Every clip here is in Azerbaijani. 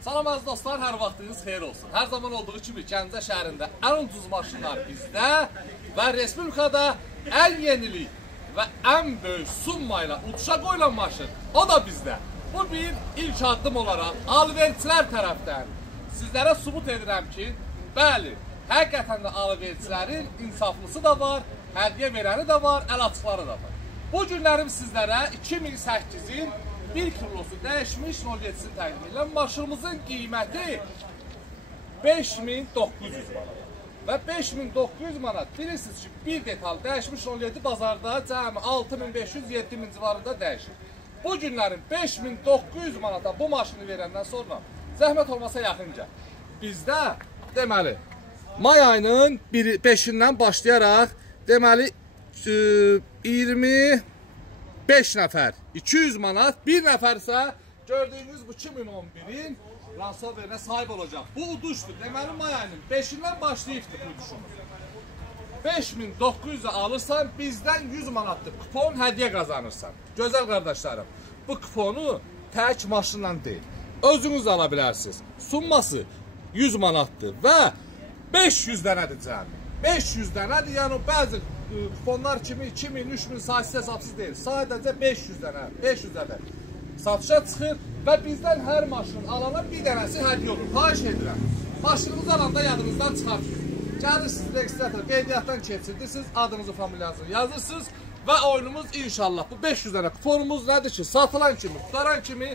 Salam əziz dostlar, hər vaxtınız xeyir olsun. Hər zaman olduğu kimi Gəncə şəhərində ən ucuz maşınlar bizdə və Respublikada ən yenilik və ən böyük summa ilə uçuşa qoyulan maşın o da bizdə. Bu bir ilk addım olaraq alverçilər tərəfdən sizlərə sübut edirəm ki, bəli, həqiqətən də alverçilərin insaflısı da var, hədiyyə verəni də var, əl açıqları da var. Bu günlərim sizlərə 2008-in 1 kilosu dəyişmiş 07-sini təqdim edirəm. Maşınımızın qiyməti 5900 manat. Və 5900 manat bilirsiniz ki, bir detal dəyişmiş 07 bazarda cəmi 6500-7000 civarında dəyişir. Bu günlərin 5900 manata bu maşını verəndən sonra zəhmət olmasa yaxın gəl. Bizdə deməli may ayının 5-dən başlayaraq deməli 25 nəfər 200 manat, bir nəfərsə gördüyünüz bu 2011-in Ransoverinə sahib olacaq. Bu uduşdur. Deməli may ayının 5-dən başlayıbdır bu uduşumuz. 5900'e alırsan bizdən 100 manatlıq kupon hədiyyə qazanırsan. Gözəl qardaşlarım, bu kuponu tək maşınla deyil, özünüz ala bilərsiniz. Summası 100 manatdır və 500 dənədir cəmi. 500 dənədir, yəni bəzi kuponlar kimi 2000, 3000 sayısız hesabsız deyil. Sadəcə 500 dənə, 500 dənə satışa çıxır və bizdən hər maşın alana bir dənəsi hədiyyə olur. Xahiş edirəm, maşınınızı alanda yadınızdan çıxartın. Gəlirsiniz, registrator qeydiyyatdan keçirirsiniz, adınızı, familiyanızı yazırsınız və oyunumuz inşallah bu 500 dənə kuponumuz nədir ki, satılan kimi, tutaran kimi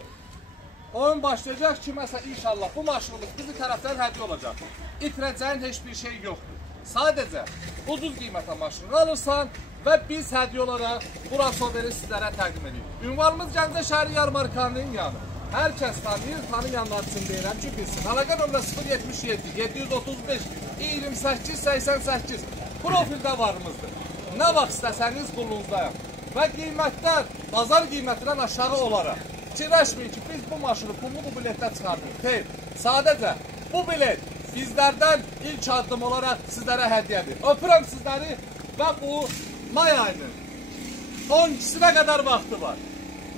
oyun başlayacaq ki, məsələn inşallah bu maşınımız bizim tərəfdən hədiyyə olacaq. İtirəcəyin heç bir şey yoxdur. Sadəcə ucuz qiymətə maşını alırsan və biz hədiyyə olaraq bu Ransoveri sizlərə təqdim edirik. Ünvanımız Gəncə şəhəri yarmarkanının yanı. Hər kəs tanıyır, tanıyanlar üçün deyirəm ki, bilsin. Əlaqə nömrə 077 735 28 88 profildə varımızdır. Nə vaxt istəsəniz qulunuzdayım. Və qiymətlər bazar qiymətindən aşağı olaraq. Fikirləşməyin ki, biz bu maşını pulunu bu biletdə çıxardıq. Xeyr, sadəcə bu bilet bizlərdən ilk addım olaraq sizlərə hədiyyədir. Öpürəm sizləri və bu may ayının 12-sinə qədər vaxtı var.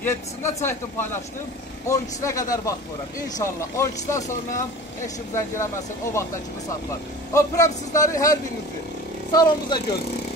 7-sində çəkdim, paylaşdım. 12-sinə qədər vaxt verirəm. İnşallah 12-dən sonra heç kim zəng eləməsin, o vaxtda kimi satılar. Öpürəm sizləri, hər birinizi. Salonumuza gözləyin.